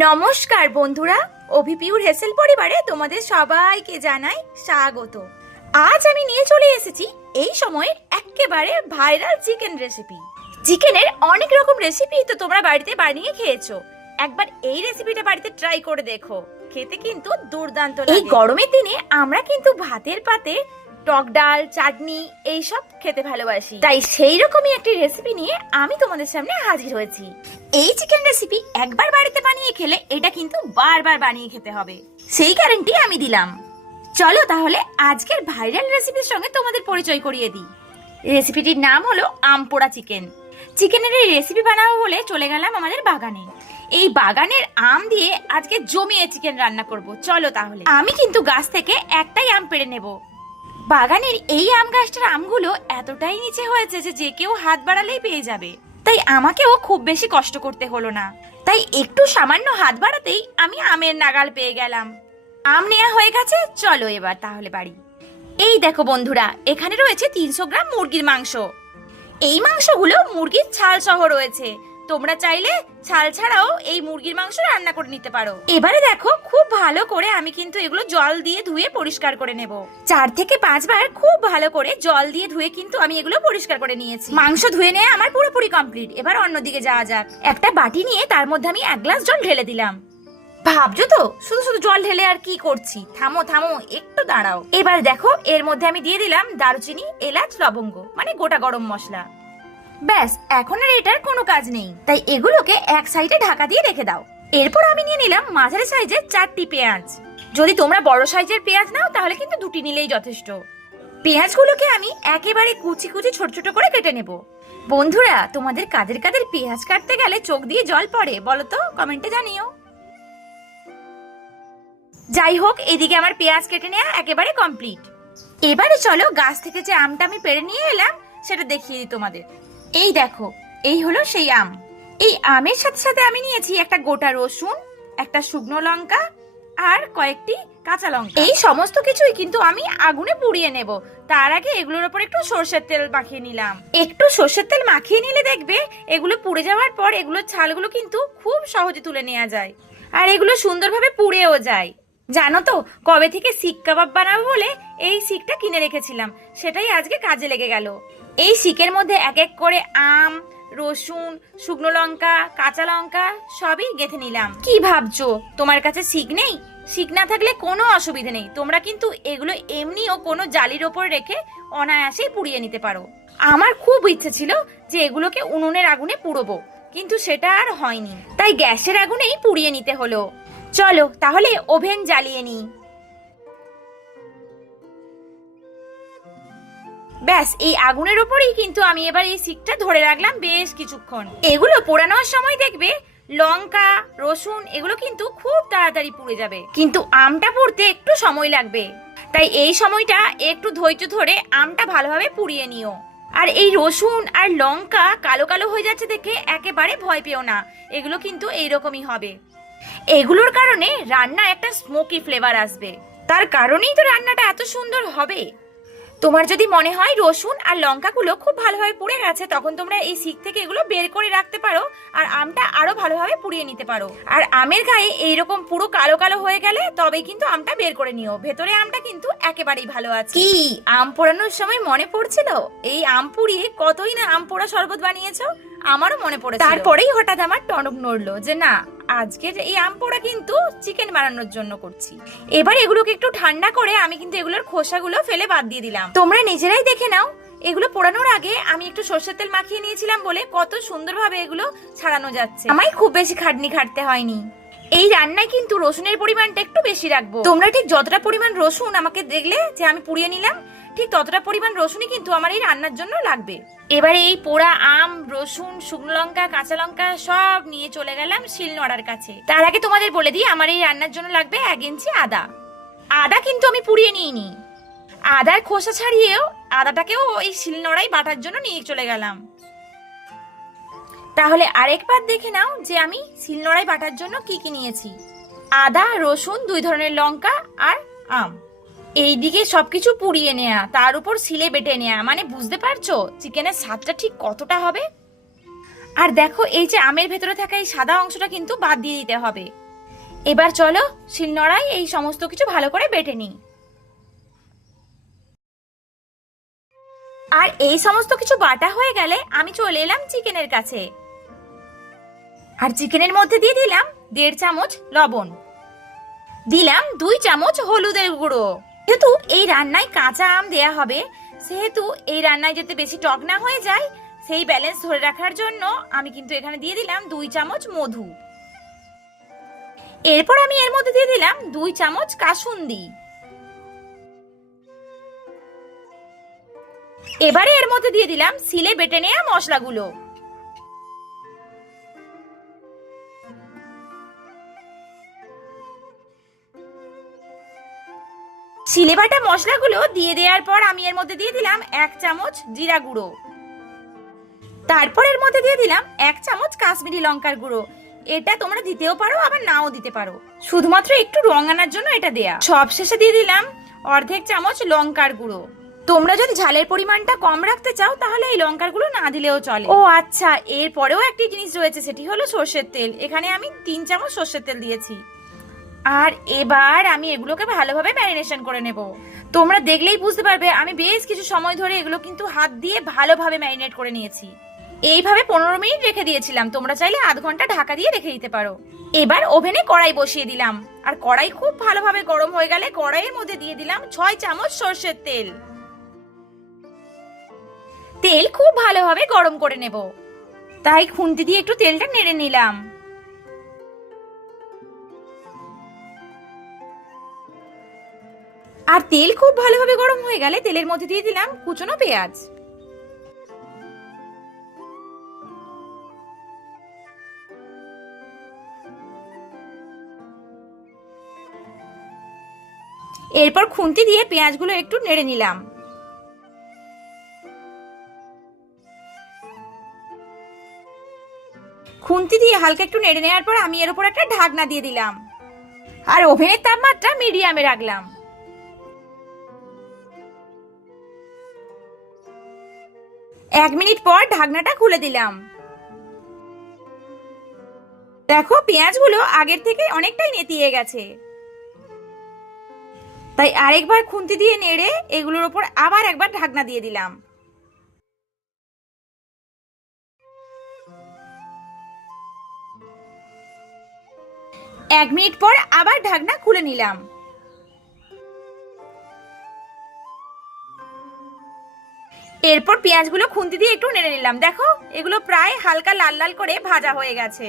নমস্কার বন্ধুরা, অভিপিউর হেসেল পরিবারে তোমাদের সবাইকে জানাই স্বাগত। আজ আমি নিয়ে চলে এসেছি এই সময়ের একেবারে ভাইরাল চিকেন রেসিপি। চিকেনের অনেক রকম রেসিপি তো তোমরা বাড়িতে বানিয়ে খেয়েছো, একবার এই রেসিপিটা বাড়িতে ট্রাই করে দেখো, খেতে কিন্তু দুর্দান্ত লাগে। এই গরমের দিনে আমরা কিন্তু ভাতের পাতে টক ডাল, চাটনি এইসব খেতে ভালোবাসি, তাই সেই রকমই একটি রেসিপি নিয়ে আমি তোমাদের সামনে হাজির হয়েছি। এই চিকেন রেসিপি একবার বাড়িতে বানিয়ে খেলে এটা কিন্তু বারবার বানিয়ে খেতে হবে, সেই গ্যারান্টি আমি দিলাম। চলো তাহলে আজকের ভাইরাল রেসিপির সঙ্গে তোমাদের পরিচয় করিয়ে দিই। রেসিপিটির নাম হলো আম পোড়া চিকেন। চিকেনের এই রেসিপি বানাবো বলে চলে গেলাম আমাদের বাগানে। এই বাগানের আম দিয়ে আজকে জমিয়ে চিকেন রান্না করব। চলো তাহলে। আমি কিন্তু গাছ থেকে একটাই আম পেড়ে নেব। বাগানের এই আম গাছটার আমগুলো এতটাই নিচে হয়েছে যে কেউ হাত বাড়ালেই পেয়ে যাবে, তাই আমাকেও খুব বেশি কষ্ট করতে হলো না। তাই একটু সামান্য হাত বাড়াতেই আমি আমের নাগাল পেয়ে গেলাম। আম নেওয়া হয়ে গেছে, চলো এবার তাহলে বাড়ি। এই দেখো বন্ধুরা, এখানে রয়েছে 300 গ্রাম মুরগির মাংস। এই মাংসগুলো মুরগির ছাল সহ রয়েছে, তোমরা চাইলে ছাল ছাড়াও এই মুরগির মাংস রান্না করে নিতে পারো। এবারে দেখো, খুব ভালো করে আমি কিন্তু এগুলো জল দিয়ে ধুয়ে পরিষ্কার করে নেব। 4 থেকে 5 বার খুব ভালো করে জল দিয়ে ধুয়ে কিন্তু আমি এগুলো পরিষ্কার করে নিয়েছি। মাংস ধুয়ে নেওয়া আমার পুরোপুরি কমপ্লিট। এবার অন্যদিকে যাওয়া যাক। একটা বাটি নিয়ে তার মধ্যে আমি 1 গ্লাস জল ঢেলে দিলাম। ভাবছো তো শুধু শুধু জল ঢেলে আর কি করছি, থামো থামো, একটু দাঁড়াও। এবার দেখো, এর মধ্যে আমি দিয়ে দিলাম দারুচিনি, এলাচ, লবঙ্গ মানে গোটা গরম মশলা। ব্যাস, এখন আর এটার কোনো কাজ নেই, তাই এগুলোকে এক সাইডে ঢাকা দিয়ে রেখে দাও। এরপর আমি নিয়ে নিলাম মাঝারি সাইজের 4টি পেঁয়াজ। যদি তোমরা বড় সাইজের পেঁয়াজ নাও তাহলে কিন্তু 2টি নিলেই যথেষ্ট। পেঁয়াজগুলোকে আমি একেবারে কুচি কুচি ছোট ছোট করে কেটে নেব। বন্ধুরা, তোমাদের কাদের কাদের পেঁয়াজ কাটতে গেলে চোখ দিয়ে জল পড়ে বলো তো, কমেন্টে জানিও। যাই হোক, এদিকে আমার পেঁয়াজ কেটে নেওয়া একেবারে কমপ্লিট। এবারে চলো গাছ থেকে যে আমটা আমি পেড়ে নিয়ে এলাম সেটা দেখিয়ে দিই তোমাদের। এই দেখো, এই হলো সেই আম। এই আমের সাথে সাথে আমি নিয়েছি একটা গোটা রসুন, একটা শুকনো লঙ্কা আর কয়েকটি কাঁচা লঙ্কা। এই সমস্ত কিছুই কিন্তু আমি আগুনে পুড়িয়ে নেব। তার আগে এগুলোর উপর একটু সরষের তেল মাখিয়ে নিলাম। একটু সরষের তেল মাখিয়ে নিলে দেখবে এগুলো পুড়ে যাওয়ার পর এগুলোর ছালগুলো কিন্তু খুব সহজে তুলে নেওয়া যায়, আর এগুলো সুন্দরভাবে পুড়েও যায়। জানো তো, কবে থেকে শিক কাবাব বানাবো বলে এই শিকটা কিনে রেখেছিলাম, সেটাই আজকে কাজে লেগে গেল। এই শিকের মধ্যে এক এক করে আম, রসুন, শুকনো লঙ্কা, কাঁচা লঙ্কা সবই গেঁথে নিলাম। কি ভাবছো তোমার কাছে শিক নেই? শিক না থাকলে কোনো অসুবিধা নেই, তোমরা কিন্তু এগুলো এমনিও কোনো জালির ওপর রেখে অনায়াসেই পুড়িয়ে নিতে পারো। আমার খুব ইচ্ছে ছিল যে এগুলোকে উনুনের আগুনে পুড়বো, কিন্তু সেটা আর হয়নি, তাই গ্যাসের আগুনেই পুড়িয়ে নিতে হলো। চলো তাহলে ওভেন জ্বালিয়ে নিই। ব্যাস, এই আগুনের উপরেই কিন্তু আমি এবার এই শিকটা ধরে রাখলাম বেশ কিছুক্ষণ। এগুলো পোড়ানোর সময় দেখবে লঙ্কা, রসুন এগুলো কিন্তু খুব তাড়াতাড়ি পুড়ে যাবে, কিন্তু আমটা পুড়তে একটু সময় লাগবে। তাই এই সময়টা একটু ধৈর্য ধরে আমটা ভালোভাবে পুড়িয়ে নিও। আর এই রসুন আর লঙ্কা কালো কালো হয়ে যাচ্ছে দেখে একেবারে ভয় পেও না, এগুলো কিন্তু এইরকমই হবে। এগুলোর কারণে রান্না একটা স্মোকি ফ্লেভার আসবে, তার কারণেই তো রান্নাটা এত সুন্দর হবে। তোমার যদি মনে হয় রসুন আর লঙ্কাগুলো খুব ভালোভাবে পুড়ে গেছে, তখন তোমরা এই শিক থেকে এগুলো বের করে রাখতে পারো আর আমটা আরো ভালোভাবে পুড়িয়ে নিতে পারো। আর আমের গায়ে এইরকম পুরো কালো কালো হয়ে গেলে তবেই কিন্তু আমটা বের করে নিও, ভেতরে আমটা কিন্তু একেবারেই ভালো আছে। কি আম পোড়ানোর সময় মনে পড়ছিল এই আম পুড়িয়ে কতই না আম পোড়া শরবত বানিয়েছো, আমারও মনে পড়েছিল। তারপরেই হঠাৎ আমার টনক নড়লো যে না, আজকের এই আম পোড়া কিন্তু চিকেন বানানোর জন্য করছি। এবার এগুলোকে একটু ঠান্ডা করে আমি কিন্তু এগুলোর খোসাগুলো ফেলে বাদ দিয়ে দিলাম। তোমরা নিজেরাই দেখে নাও, এগুলো পোড়ানোর আগে আমি একটু সরষের তেল মাখিয়ে নিয়েছিলাম বলে কত সুন্দরভাবে এগুলো ছাড়ানো যাচ্ছে। আমায় খুব বেশি খাটনি খাটতে হয়নি। এই রান্নায় কিন্তু রসুনের পরিমাণটা একটু বেশি রাখবো। তোমরা ঠিক যতটা পরিমাণ রসুন আমাকে দেখলে যে আমি পুড়িয়ে নিলাম, ঠিক ততটা পরিমাণ রসুনই কিন্তু আমার এই রান্নার জন্য লাগবে। এবারে এই পোড়া আম, রসুন, শুকনো লঙ্কা, কাঁচা লঙ্কা সব নিয়ে চলে গেলাম শিলনোড়ার কাছে। তার আগে তোমাদের বলে দিই, আমার এই রান্নার জন্য লাগবে 1 ইঞ্চি আদা। আদা কিন্তু আমি পুড়িয়ে নিইনি, আদার খোসা ছাড়িয়েও আদাটাকেও এই শিলনোড়ায় বাটার জন্য নিয়ে চলে গেলাম। তাহলে আরেকবার দেখে নাও যে আমি শিলনোড়ায় বাটার জন্য কি কি নিয়েছি। আদা, রসুন, 2 ধরনের লঙ্কা আর আম। এইদিকে সবকিছু পুড়িয়ে নেয়া, তার উপর শিলে বেটে নেয়া, মানে বুঝতে পারছো চিকেনের স্বাদটা ঠিক কতটা হবে। আর দেখো, এই যে আমের ভেতরে থাকা এই সাদা অংশটা কিন্তু বাদ দিয়ে দিতে হবে, এবার চলো শিলনোড়ায় এই সমস্ত কিছু ভালো করে বেটে নিই। আর এই সমস্ত কিছু বাটা হয়ে গেলে আমি চলে এলাম চিকেনের কাছে। আর চিকেনের মধ্যে দিয়ে দিলাম 1.5 চামচ লবণ, দিলাম 2 চামচ হলুদের গুঁড়ো। যেহেতু এই রান্নায় কাঁচা আম দেয়া হবে, সেহেতু এই রান্নায় যাতে বেশি টক না হয়ে যায় সেই ব্যালেন্স ধরে রাখার জন্য আমি কিন্তু এখানে দিয়ে দিলাম 2 চামচ মধু। এরপর আমি এর মধ্যে দিয়ে দিলাম 2 চামচ কাসুন্দি। এবারে এর মধ্যে দিয়ে দিলাম শিলে বেটে নেওয়া মশলাগুলো। শিলে বাটা মশলাগুলো দিয়ে দেওয়ার পর আমি এর মধ্যে দিয়ে দিলাম 1 চামচ জিরা গুঁড়ো। তারপর এর মধ্যে দিয়ে দিলাম 1 চামচ কাশ্মীরি লঙ্কার গুঁড়ো। এটা তোমরা দিতেও পারো আবার নাও দিতে পারো, শুধুমাত্র একটু রং আনার জন্য এটা দেয়া। সবশেষে দিয়ে দিলাম অর্ধেক চামচ লঙ্কার গুঁড়ো। তোমরা যদি ঝালের পরিমাণটা কম রাখতে চাও তাহলে এই লঙ্কার গুঁড়ো না দিলেও চলে। ও আচ্ছা, এরপরেও একটি জিনিস রয়েছে, সেটি হলো সর্ষের তেল। এখানে আমি 3 চামচ সর্ষের তেল দিয়েছি। আর এবার আমি এগুলোকে ভালোভাবে ম্যারিনেশন করে নেব। তোমরা দেখলেই বুঝতে পারবে আমি বেশ কিছু সময় ধরে এগুলো কিন্তু হাত দিয়ে ভালোভাবে ম্যারিনেট করে নিয়েছি। এইভাবে 15 মিনিট রেখে দিয়েছিলাম, তোমরা চাইলে আধ ঘন্টা ঢাকা দিয়ে রেখে দিতে পারো। এবার ওভেনে কড়াই বসিয়ে দিলাম, আর কড়াই খুব ভালোভাবে গরম হয়ে গেলে কড়াইয়ের মধ্যে দিয়ে দিলাম 6 চামচ সর্ষের তেল। তেল খুব ভালোভাবে গরম করে নেব, তাই খুন্তি দিয়ে একটু তেলটা নেড়ে নিলাম। আর তেল খুব ভালোভাবে গরম হয়ে গেলে তেলের মধ্যে দিয়ে দিলাম কুচনো পেঁয়াজ। এরপর খুন্তি দিয়ে পেঁয়াজগুলো একটু নেড়ে নিলাম। খুন্তি দিয়ে হালকা একটু নেড়ে নেওয়ার পর আমি এর উপর একটা ঢাকনা দিয়ে দিলাম, আর ওভেনের তাপমাত্রা মিডিয়ামে রাখলাম। 1 মিনিট পর ঢাকনাটা খুলে দিলাম। দেখো পেঁয়াজগুলো আগের থেকে অনেকটাই নেতিয়ে গেছে, তাই আরেকবার খুন্তি দিয়ে নেড়ে এগুলোর উপর আবার একবার ঢাকনা দিয়ে দিলাম। এক মিনিট পর আবার ঢাকনা খুলে নিলাম। এরপর পেঁয়াজগুলো খুন্তি দিয়ে একটু নেড়ে নিলাম। দেখো এগুলো প্রায় হালকা লাল লাল করে ভাজা হয়ে গেছে।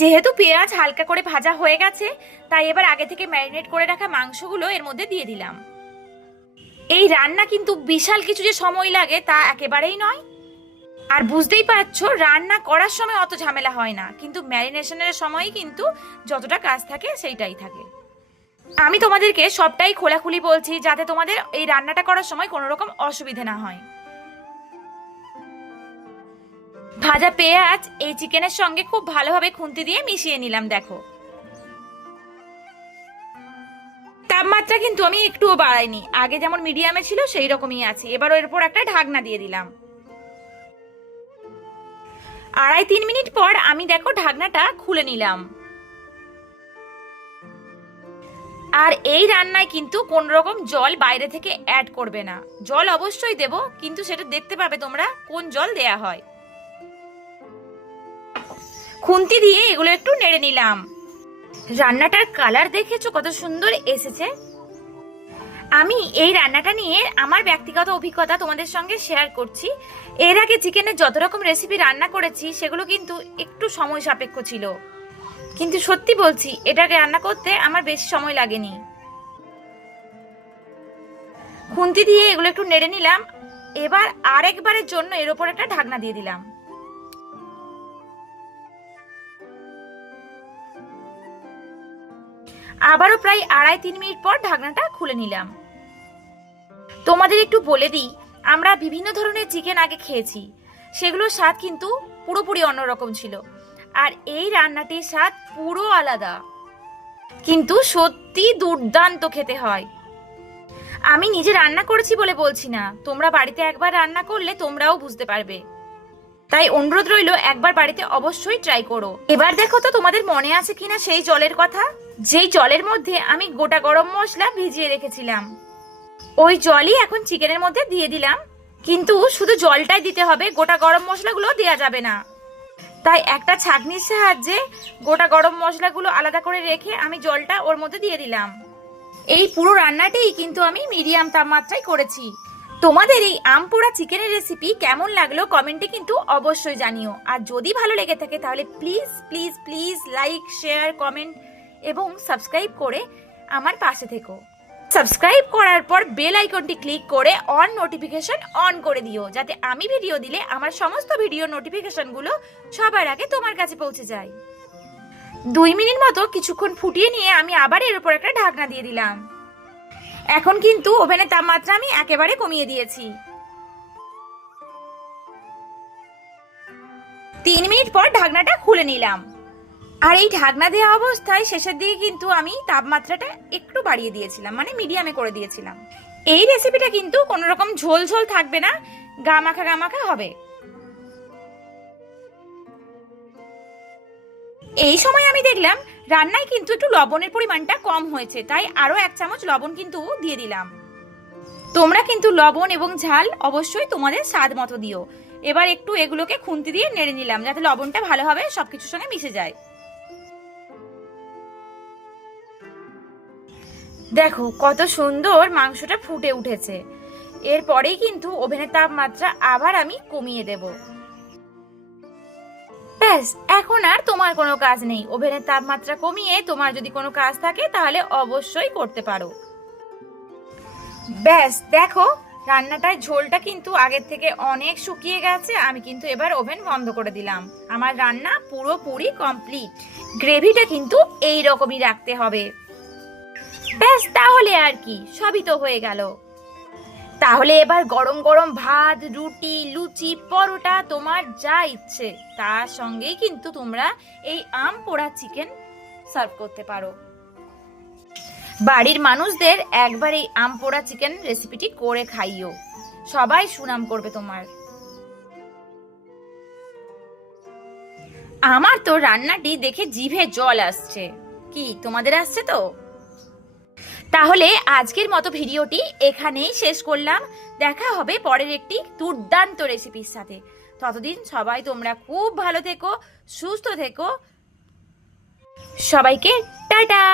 যেহেতু পেঁয়াজ হালকা করে ভাজা হয়ে গেছে, তাই এবার আগে থেকে ম্যারিনেট করে রাখা মাংসগুলো এর মধ্যে দিয়ে দিলাম। এই রান্না কিন্তু বিশাল কিছু যে সময় লাগে তা একেবারেই নয়। আর বুঝতেই পারছো রান্না করার সময় অত ঝামেলা হয় না, কিন্তু ম্যারিনেশনের সময় কিন্তু যতটা কাজ থাকে সেইটাই থাকে। আমি তোমাদেরকে সবটাই খোলাখুলি বলছি যাতে তোমাদের এই রান্নাটা করার সময় কোনো রকম অসুবিধা না হয়। ভাজা পেঁয়াজ এই চিকেনের সঙ্গে খুব ভালোভাবে খুন্তি দিয়ে মিশিয়ে নিলাম। দেখো তাপমাত্রা কিন্তু আমি একটুও বাড়াইনি, আগে যেমন মিডিয়ামে ছিল সেই রকমই আছে। এবার এর উপর একটা ঢাকনা দিয়ে দিলাম। 2.5-3 মিনিট পর আমি দেখো ঢাকনাটা খুলে নিলাম। আর এই রান্নায় কিন্তু কোন রকম জল বাইরে থেকে অ্যাড করবে না। জল অবশ্যই দেব, কিন্তু সেটা দেখতে পাবে তোমরা কোন জল দেয়া হয়। খুন্তি দিয়ে এগুলো একটু নেড়ে নিলাম। রান্নাটার কালার দেখেছো কত সুন্দর এসেছে। আমি এই রান্নাটা নিয়ে আমার ব্যক্তিগত অভিজ্ঞতা তোমাদের সঙ্গে শেয়ার করছি। এর আগে চিকেনের যত রকম রেসিপি রান্না করেছি সেগুলো কিন্তু একটু সময় সাপেক্ষ ছিল, কিন্তু সত্যি বলছি এটাকে রান্না করতে আমার বেশি সময় লাগেনি। খুন্তি দিয়ে এগুলো একটু নেড়ে নিলাম। এবার আরেকবারের জন্য এর উপর একটা ঢাকনা দিয়ে দিলাম। আবারও প্রায় 2.5-3 মিনিট পর ঢাকনাটা খুলে নিলাম। তোমাদের একটু বলে দিই, আমরা বিভিন্ন ধরনের চিকেন আগে খেয়েছি, সেগুলোর স্বাদ কিন্তু পুরোপুরি অন্যরকম ছিল। আর এই রান্নাটির স্বাদ পুরো আলাদা, কিন্তু সত্যি দুর্দান্ত খেতে হয়। আমি নিজে রান্না করেছি বলে বলছি না, তোমরা বাড়িতে একবার রান্না করলে তোমরাও বুঝতে পারবে। তাই অনুরোধ রইল একবার বাড়িতে অবশ্যই ট্রাই করো। এবার দেখো তো তোমাদের মনে আছে কিনা সেই জলের কথা, যেই জলের মধ্যে আমি গোটা গরম মশলা ভিজিয়ে রেখেছিলাম। ওই জলই এখন চিকেনের মধ্যে দিয়ে দিলাম, কিন্তু শুধু জলটাই দিতে হবে, গোটা গরম মশলাগুলো দেওয়া যাবে না। তাই একটা ছাঁকনির সাহায্যে গোটা গরম মশলাগুলো আলাদা করে রেখে আমি জলটা ওর মধ্যে দিয়ে দিলাম। এই পুরো রান্নাটাই কিন্তু আমি মিডিয়াম তাপমাত্রায় করেছি। তোমাদের এই আম পোড়া চিকেনের রেসিপি কেমন লাগলো কমেন্টে কিন্তু অবশ্যই জানিও। আর যদি ভালো লেগে থাকে তাহলে please please please like, share, comment এবং সাবস্ক্রাইব করে আমার পাশে থেকো। সাবস্ক্রাইব করার পর বেল আইকনটি ক্লিক করে অন নোটিফিকেশন অন করে দিও, যাতে আমি ভিডিও দিলে আমার সমস্ত ভিডিও নোটিফিকেশনগুলো সবার আগে তোমার কাছে পৌঁছে যায়। 2 মিনিট মতো কিছুক্ষণ ফুটিয়ে নিয়ে আমি আবার এর উপর একটা ঢাকনা দিয়ে দিলাম। এখন কিন্তু ওভেনের তাপমাত্রা আমি একেবারে কমিয়ে দিয়েছি। 3 মিনিট পর ঢাকনাটা খুলে নিলাম। আর এই ঢাকনা দেওয়া অবস্থায় শেষের দিকে কিন্তু আমি তাপমাত্রাটা একটু বাড়িয়ে দিয়েছিলাম, মানে মিডিয়ামে করে দিয়েছিলাম। এই রেসিপিটা কিন্তু কোনো রকম ঝোল ঝোল থাকবে না, গামাখা গামাখা হবে। এই সময় আমি দেখলাম রান্নায় কিন্তু একটু লবণের পরিমাণটা কম হয়েছে, তাই আরো 1 চামচ লবণ কিন্তু দিয়ে দিলাম। তোমরা কিন্তু লবণ এবং ঝাল অবশ্যই তোমাদের স্বাদ মতো দিও। এবার একটু এগুলোকে খুন্তি দিয়ে নেড়ে নিলাম, যাতে লবণটা ভালোভাবে সবকিছুর সঙ্গে মিশে যায়। দেখো কত সুন্দর মাংসটা ফুটে উঠেছে। এরপরেই কিন্তু ওভেনের তাপমাত্রা আবার আমি কমিয়ে দেব। ব্যাস, এখন আর তোমার কোনো কাজ নেই। ওভেনের তাপমাত্রা কমিয়ে তোমার যদি কোনো কাজ থাকে তাহলে অবশ্যই করতে পারো। ব্যাস দেখো, রান্নাটার ঝোলটা কিন্তু আগের থেকে অনেক শুকিয়ে গেছে। আমি কিন্তু এবার ওভেন বন্ধ করে দিলাম। আমার রান্না পুরোপুরি কমপ্লিট। গ্রেভিটা কিন্তু এই রকমই রাখতে হবে। ব্যাস, তাহলে আর কি, সবই তো হয়ে গেল। তাহলে এবার গরম গরম ভাত, রুটি, লুচি, পরোটা, তোমার যা ইচ্ছে তার সঙ্গেই কিন্তু তোমরা এই আম পোড়া চিকেন সার্ভ করতে পারো। বাড়ির মানুষদের একবার এই আম পোড়া চিকেন রেসিপিটি করে খাইও, সবাই সুনাম করবে তোমার। আমার তো রান্নাটি দেখে জিভে জল আসছে। কি তোমাদের আসছে তো? তাহলে আজকের মতো ভিডিওটি এখানেই শেষ করলাম। দেখা হবে পরের একটি দুর্দান্ত রেসিপির সাথে। ততদিন সবাই তোমরা খুব ভালো থেকো, সুস্থ থেকো। সবাইকে টাটা।